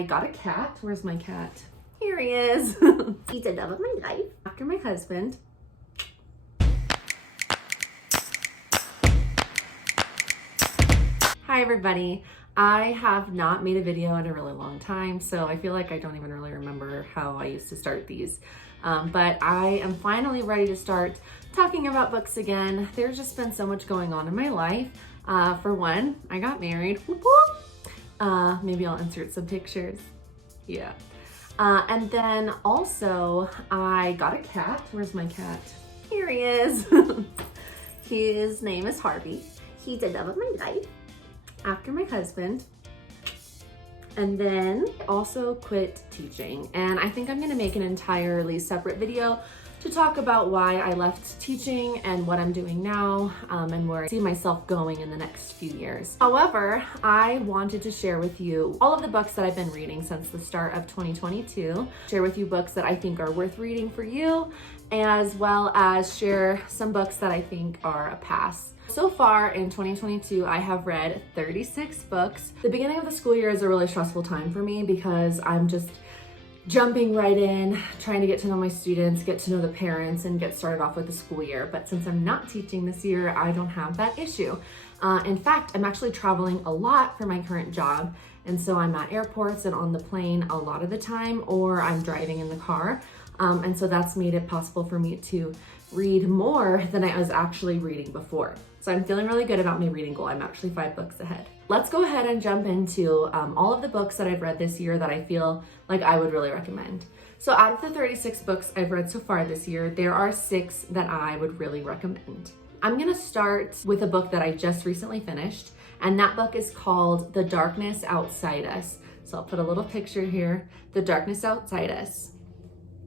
I got a cat. Where's my cat? Here he is. He's the love of my life. After my husband. Hi everybody. I have not made a video in a really long time, so I feel like I don't even really remember how I used to start these. But I am finally ready to start talking about books again. There's just been so much going on in my life. For one, I got married. Whoop, whoop. Maybe I'll insert some pictures. Yeah. And then also I got a cat. Where's my cat? Here he is. His name is Harvey. He's the love of my life. After my husband. And then I also quit teaching, and I think I'm going to make an entirely separate video to talk about why I left teaching and what I'm doing now, and where I see myself going in the next few years. However, I wanted to share with you all of the books that I've been reading since the start of 2022, share with you books that I think are worth reading for you, as well as share some books that I think are a pass. So far in 2022, I have read 36 books. The beginning of the school year is a really stressful time for me because I'm just jumping right in, trying to get to know my students, get to know the parents, and get started off with the school year. But since I'm not teaching this year, I don't have that issue. In fact, I'm actually traveling a lot for my current job. And so I'm at airports and on the plane a lot of the time, or I'm driving in the car. And so that's made it possible for me to read more than I was actually reading before. So I'm feeling really good about my reading goal. I'm actually 5 books ahead. Let's go ahead and jump into all of the books that I've read this year that I feel like I would really recommend. So out of the 36 books I've read so far this year, there are 6 that I would really recommend. I'm gonna start with a book that I just recently finished, and that book is called The Darkness Outside Us. So I'll put a little picture here, The Darkness Outside Us.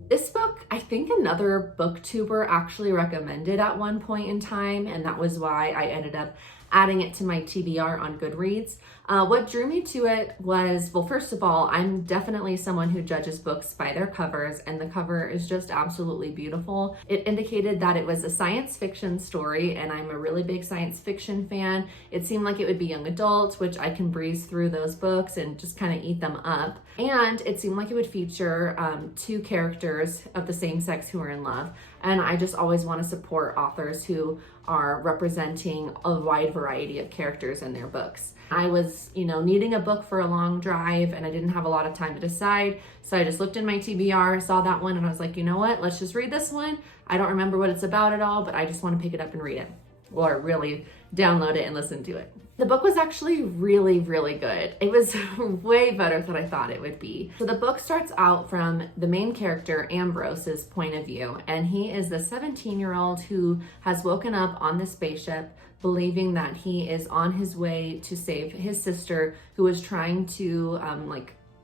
This book, I think another booktuber actually recommended at one point in time, and that was why I ended up adding it to my TBR on Goodreads. What drew me to it was, well, first of all, I'm definitely someone who judges books by their covers, and the cover is just absolutely beautiful. It indicated that it was a science fiction story, and I'm a really big science fiction fan. It seemed like it would be young adult, which I can breeze through those books and just kind of eat them up. And it seemed like it would feature 2 characters of the same sex who are in love. And I just always want to support authors who are representing a wide variety of characters in their books. I was, needing a book for a long drive, and I didn't have a lot of time to decide. So I just looked in my TBR, saw that one, and I was like, you know what? Let's just read this one. I don't remember what it's about at all, but I just want to pick it up and read it, or really download it and listen to it. The book was actually really, really good. It was way better than I thought it would be. So the book starts out from the main character, Ambrose's point of view, and he is the 17-year-old who has woken up on the spaceship believing that he is on his way to save his sister, who is trying to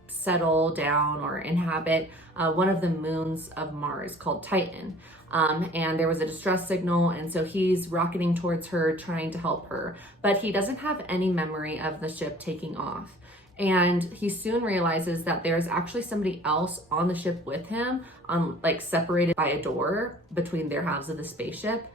settle down or inhabit one of the moons of Mars called Titan. And there was a distress signal, and so he's rocketing towards her, trying to help her, but he doesn't have any memory of the ship taking off. And he soon realizes that there's actually somebody else on the ship with him, separated by a door between their halves of the spaceship.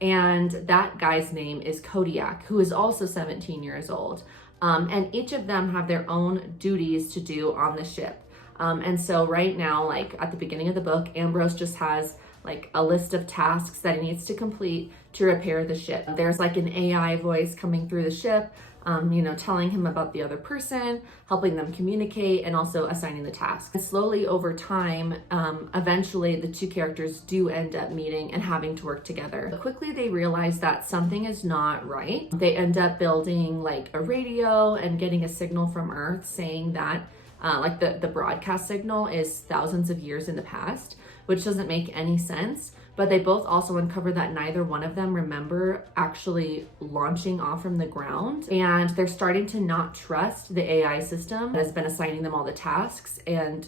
And that guy's name is Kodiak, who is also 17 years old. And each of them have their own duties to do on the ship. And so right now, at the beginning of the book, Ambrose just has a list of tasks that he needs to complete to repair the ship. There's an AI voice coming through the ship, telling him about the other person, helping them communicate, and also assigning the tasks. And slowly over time, eventually the 2 characters do end up meeting and having to work together. But quickly they realize that something is not right. They end up building a radio and getting a signal from Earth saying that the broadcast signal is thousands of years in the past, which doesn't make any sense. But they both also uncover that neither one of them remember actually launching off from the ground. And they're starting to not trust the AI system that has been assigning them all the tasks and,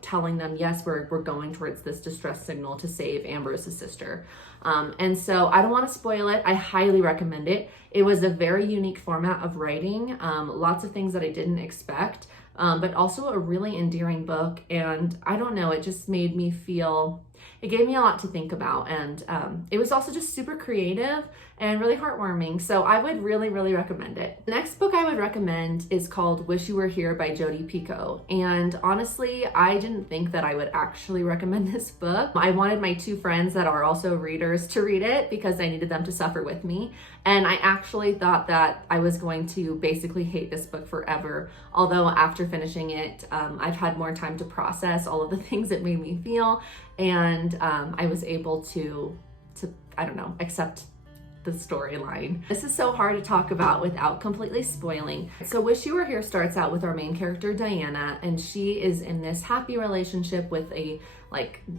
telling them, yes, we're going towards this distress signal to save Ambrose's sister. And so I don't want to spoil it. I highly recommend it. It was a very unique format of writing, lots of things that I didn't expect. But also a really endearing book. And I don't know, it just made me feel it gave me a lot to think about, and it was also just super creative and really heartwarming. So I would really, really recommend it. The next book I would recommend is called Wish You Were Here by Jodi Picoult. And honestly, I didn't think that I would actually recommend this book. I wanted my two friends that are also readers to read it because I needed them to suffer with me. And I actually thought that I was going to basically hate this book forever. Although after finishing it, I've had more time to process all of the things it made me feel. And I was able to, I don't know, accept the storyline. This is so hard to talk about without completely spoiling. So Wish You Were Here starts out with our main character, Diana, and she is in this happy relationship with a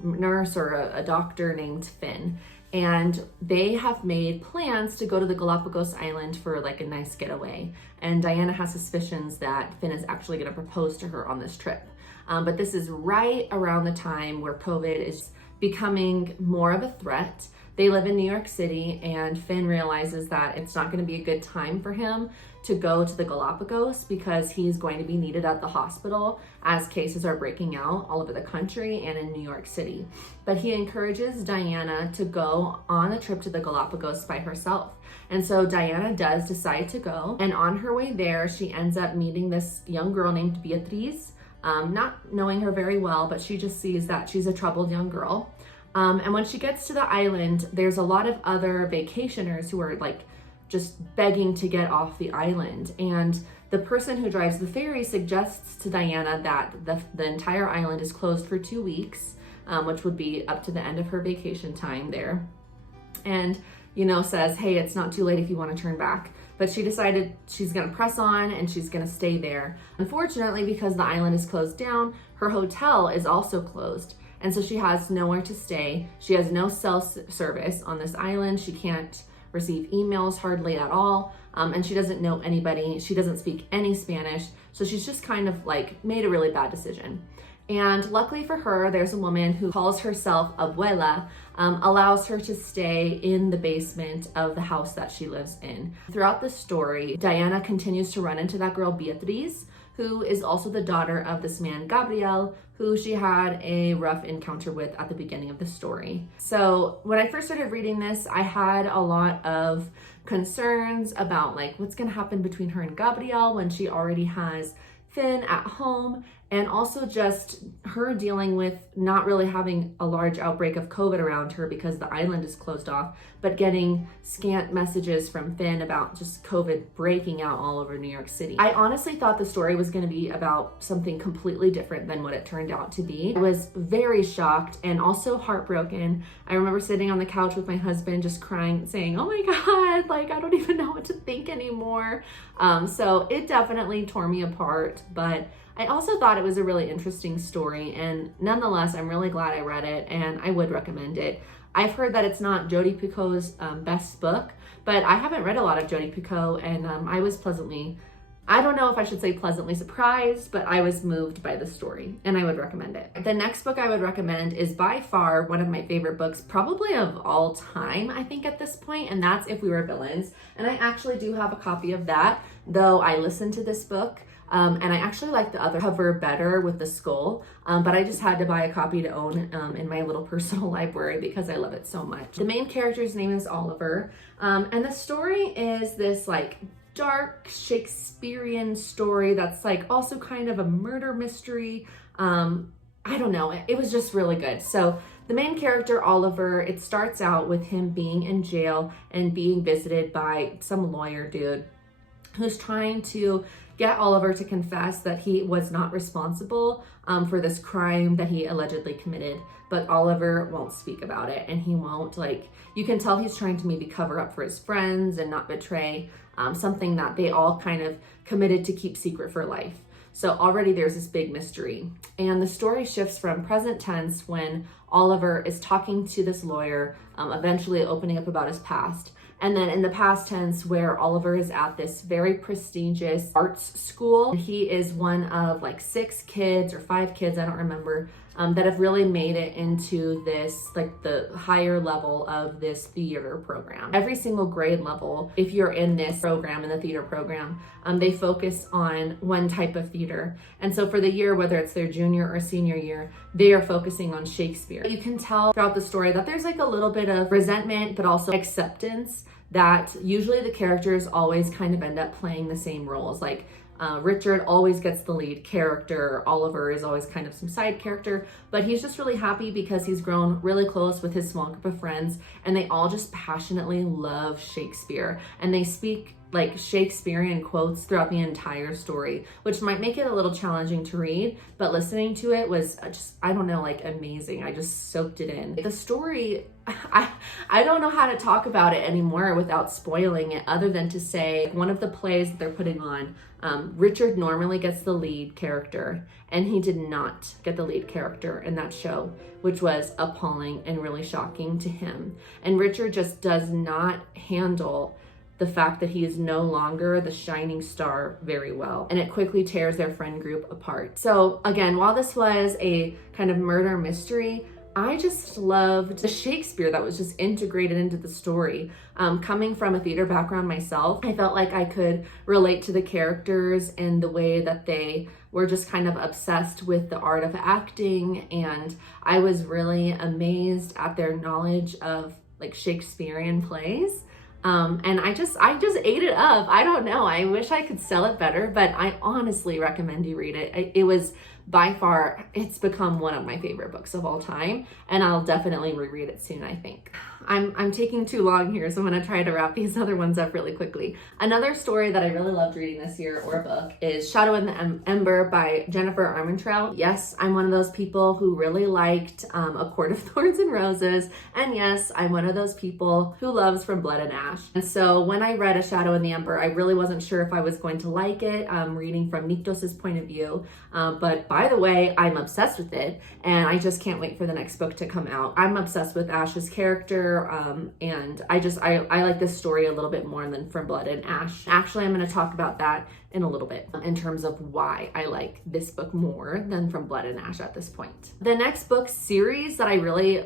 nurse or a doctor named Finn. And they have made plans to go to the Galapagos Island for like a nice getaway. And Diana has suspicions that Finn is actually going to propose to her on this trip. But this is right around the time where COVID is becoming more of a threat. They live in New York City, and Finn realizes that it's not going to be a good time for him to go to the Galapagos because he's going to be needed at the hospital as cases are breaking out all over the country and in New York City. But he encourages Diana to go on a trip to the Galapagos by herself. And so Diana does decide to go, and on her way there, she ends up meeting this young girl named Beatriz, not knowing her very well, but she just sees that she's a troubled young girl. And when she gets to the island, there's a lot of other vacationers who are like just begging to get off the island. And the person who drives the ferry suggests to Diana that the entire island is closed for 2 weeks, which would be up to the end of her vacation time there. And, says, hey, it's not too late if you want to turn back. But she decided she's going to press on and she's going to stay there. Unfortunately, because the island is closed down, her hotel is also closed. And so she has nowhere to stay. She has no cell service on this island. She can't receive emails hardly at all. And she doesn't know anybody. She doesn't speak any Spanish. So she's just kind of like made a really bad decision. And luckily for her, there's a woman who calls herself Abuela, allows her to stay in the basement of the house that she lives in. Throughout the story, Diana continues to run into that girl Beatriz, who is also the daughter of this man Gabriel, who she had a rough encounter with at the beginning of the story. So when I first started reading this, I had a lot of concerns about like what's gonna happen between her and Gabriel when she already has Finn at home, and also just her dealing with not really having a large outbreak of COVID around her because the island is closed off, but getting scant messages from Finn about just COVID breaking out all over New York City. I honestly thought the story was going to be about something completely different than what it turned out to be. I was very shocked and also heartbroken. I remember sitting on the couch with my husband just crying, saying, oh my God, like I don't even know what to think anymore. So it definitely tore me apart, but I also thought it was a really interesting story, and nonetheless, I'm really glad I read it, and I would recommend it. I've heard that it's not Jodi Picoult's best book, but I haven't read a lot of Jodi Picoult, and I was I don't know if I should say pleasantly surprised, but I was moved by the story, and I would recommend it. The next book I would recommend is by far one of my favorite books, probably of all time, I think at this point, and that's If We Were Villains. And I actually do have a copy of that, though I listened to this book. And I actually like the other cover better with the skull, but I just had to buy a copy to own in my little personal library because I love it so much. The main character's name is Oliver, and the story is this like dark Shakespearean story that's like also kind of a murder mystery. I don't know, it was just really good. So the main character, Oliver, it starts out with him being in jail and being visited by some lawyer dude who's trying to get Oliver to confess that he was not responsible for this crime that he allegedly committed. But Oliver won't speak about it, and he won't, you can tell he's trying to maybe cover up for his friends and not betray something that they all kind of committed to keep secret for life. So already there's this big mystery. And the story shifts from present tense when Oliver is talking to this lawyer, eventually opening up about his past. And then in the past tense where Oliver is at this very prestigious arts school. He is one of 6 kids or 5 kids, I don't remember, that have really made it into this, like the higher level of this theater program. Every single grade level, if you're in this program, in the theater program, they focus on one type of theater. And so for the year, whether it's their junior or senior year, they are focusing on Shakespeare. You can tell throughout the story that there's like a little bit of resentment, but also acceptance that usually the characters always kind of end up playing the same roles. Like Richard always gets the lead character. Oliver is always kind of some side character, but he's just really happy because he's grown really close with his small group of friends, and they all just passionately love Shakespeare, and they speak like Shakespearean quotes throughout the entire story, which might make it a little challenging to read, but listening to it was just, I don't know, like amazing. I just soaked it in. The story, I don't know how to talk about it anymore without spoiling it, other than to say one of the plays that they're putting on, Richard normally gets the lead character, and he did not get the lead character in that show, which was appalling and really shocking to him. And Richard just does not handle the fact that he is no longer the shining star very well, and it quickly tears their friend group apart. So again, while this was a kind of murder mystery, I just loved the Shakespeare that was just integrated into the story. Coming from a theater background myself, I felt like I could relate to the characters and the way that they were just kind of obsessed with the art of acting, and I was really amazed at their knowledge of like Shakespearean plays. And I just ate it up. I don't know. I wish I could sell it better, but I honestly recommend you read it. It was by far, it's become one of my favorite books of all time, and I'll definitely reread it soon, I think. I'm taking too long here, so I'm gonna try to wrap these other ones up really quickly. Another story that I really loved reading this year, or book, is Shadow in the Ember by Jennifer Armentrout. Yes, I'm one of those people who really liked A Court of Thorns and Roses, and yes, I'm one of those people who loves From Blood and Ash. And so when I read A Shadow in the Ember, I really wasn't sure if I was going to like it, reading from Nikos's point of view, but by the way, I'm obsessed with it, and I just can't wait for the next book to come out. I'm obsessed with Ash's character, and I like this story a little bit more than From Blood and Ash. Actually, I'm going to talk about that in a little bit in terms of why I like this book more than From Blood and Ash at this point. The next book series that I really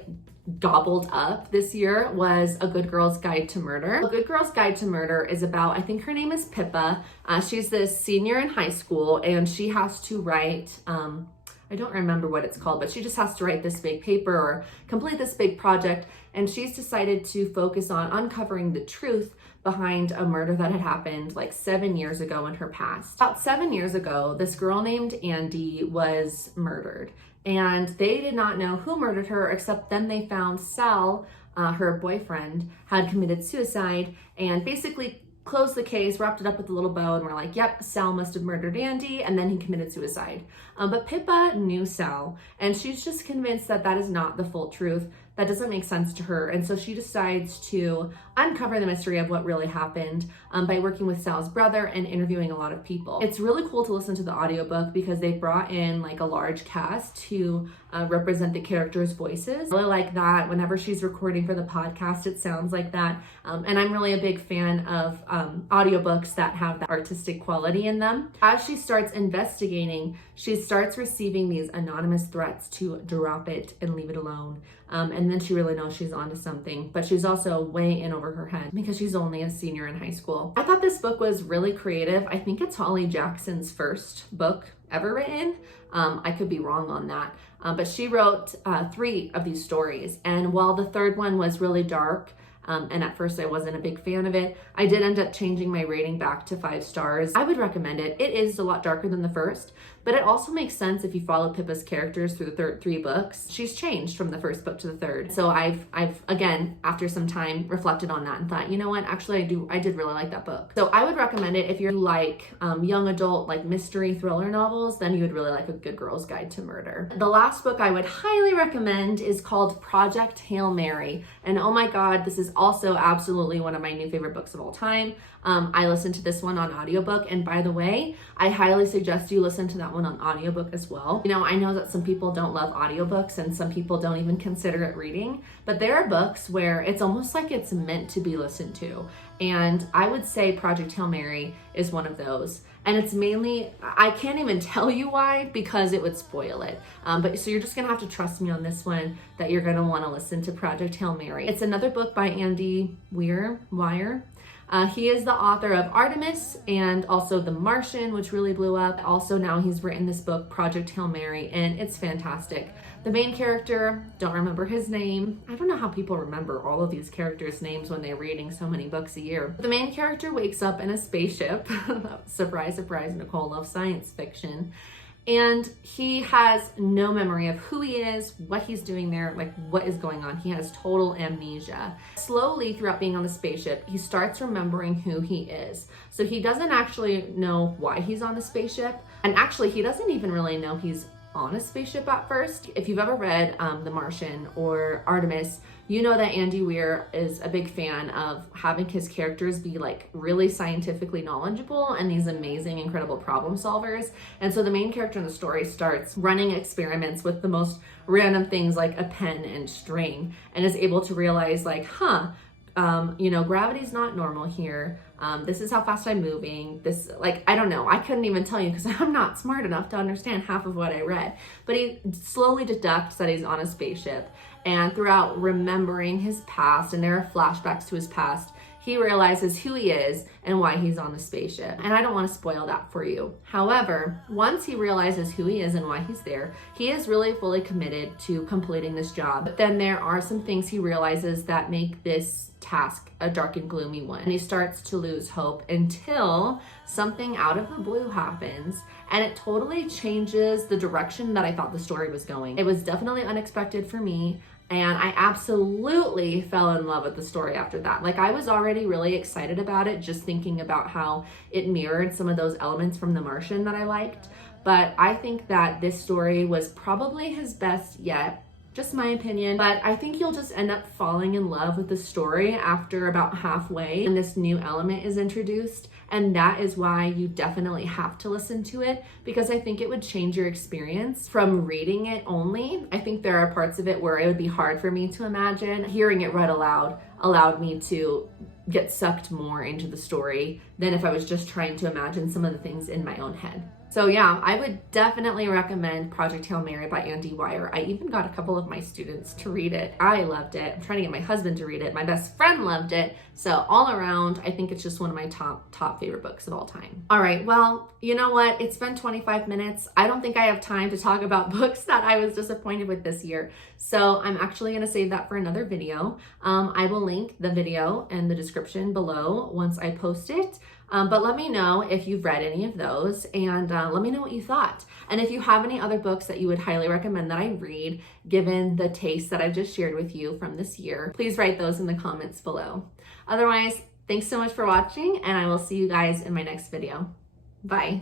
gobbled up this year was A Good Girl's Guide to Murder. A Good Girl's Guide to Murder is about, I think her name is Pippa. She's this senior in high school, and she has to write, I don't remember what it's called, but she just has to write this big paper or complete this big project, and she's decided to focus on uncovering the truth behind a murder that had happened like 7 years ago in her past. About 7 years ago, this girl named Andy was murdered, and they did not know who murdered her, except then they found Sal, her boyfriend, had committed suicide, and basically closed the case, wrapped it up with a little bow, and we're like, yep, Sal must have murdered Andy, and then he committed suicide. But Pippa knew Sal, and she's just convinced that that is not the full truth. That doesn't make sense to her, and so she decides to uncover the mystery of what really happened by working with Sal's brother and interviewing a lot of people. It's really cool to listen to the audiobook because they brought in like a large cast to represent the characters' voices. I really like that. Whenever she's recording for the podcast, it sounds like that, and I'm really a big fan of audiobooks that have that artistic quality in them. As she starts investigating, she starts receiving these anonymous threats to drop it and leave it alone. And then she really knows she's onto something, but she's also way in over her head because she's only a senior in high school. I thought this book was really creative. I think it's Holly Jackson's first book ever written. I could be wrong on that, but she wrote 3 of these stories. And while the third one was really dark, and at first I wasn't a big fan of it, I did end up changing my rating back to 5 stars. I would recommend it. It is a lot darker than the first, but it also makes sense if you follow Pippa's characters through the 3 books. She's changed from the first book to the third. So I've again, after some time, reflected on that and thought, you know what, actually I did really like that book. So I would recommend it if you're like young adult, like mystery thriller novels, then you would really like A Good Girl's Guide to Murder. The last book I would highly recommend is called Project Hail Mary. And oh my God, this is also absolutely one of my new favorite books of all time. I listened to this one on audiobook, and by the way, I highly suggest you listen to that that one on audiobook as well. You know, I know that some people don't love audiobooks and some people don't even consider it reading, but there are books where it's almost like it's meant to be listened to. And I would say Project Hail Mary is one of those. And it's mainly, I can't even tell you why because it would spoil it. But so you're just gonna have to trust me on this one that you're gonna wanna listen to Project Hail Mary. It's another book by Andy Weir. He is the author of Artemis and also The Martian, which really blew up. Also now he's written this book, Project Hail Mary, and it's fantastic. The main character, don't remember his name. I don't know how people remember all of these characters' names when they're reading so many books a year. The main character wakes up in a spaceship. Surprise, surprise, Nicole loves science fiction. And he has no memory of who he is, what he's doing there, like what is going on. He has total amnesia. Slowly throughout being on the spaceship, he starts remembering who he is. So he doesn't actually know why he's on the spaceship. And actually, he doesn't even really know he's on a spaceship at first. If you've ever read The Martian or Artemis, you know that Andy Weir is a big fan of having his characters be like really scientifically knowledgeable and these amazing, incredible problem solvers. And so the main character in the story starts running experiments with the most random things like a pen and string and is able to realize like, you know, gravity's not normal here. This is how fast I'm moving. This, like, I don't know. I couldn't even tell you because I'm not smart enough to understand half of what I read. But he slowly deducts that he's on a spaceship. And throughout remembering his past, and there are flashbacks to his past, he realizes who he is and why he's on the spaceship. And I don't want to spoil that for you. However, once he realizes who he is and why he's there, he is really fully committed to completing this job. But then there are some things he realizes that make this task a dark and gloomy one. And he starts to lose hope until something out of the blue happens and it totally changes the direction that I thought the story was going. It was definitely unexpected for me. And I absolutely fell in love with the story after that. Like, I was already really excited about it, just thinking about how it mirrored some of those elements from The Martian that I liked. But I think that this story was probably his best yet. Just my opinion, but I think you'll just end up falling in love with the story after about halfway and this new element is introduced. And that is why you definitely have to listen to it, because I think it would change your experience from reading it only. I think there are parts of it where it would be hard for me to imagine. Hearing it read aloud allowed me to get sucked more into the story than if I was just trying to imagine some of the things in my own head. So yeah, I would definitely recommend Project Hail Mary by Andy Weir. I even got a couple of my students to read it. I loved it. I'm trying to get my husband to read it. My best friend loved it. So all around, I think it's just one of my top favorite books of all time. All right, well, you know what? It's been 25 minutes. I don't think I have time to talk about books that I was disappointed with this year. So I'm actually gonna save that for another video. I will link the video in the description below once I post it. But let me know if you've read any of those and let me know what you thought. And if you have any other books that you would highly recommend that I read, given the taste that I've just shared with you from this year, please write those in the comments below. Otherwise, thanks so much for watching and I will see you guys in my next video. Bye.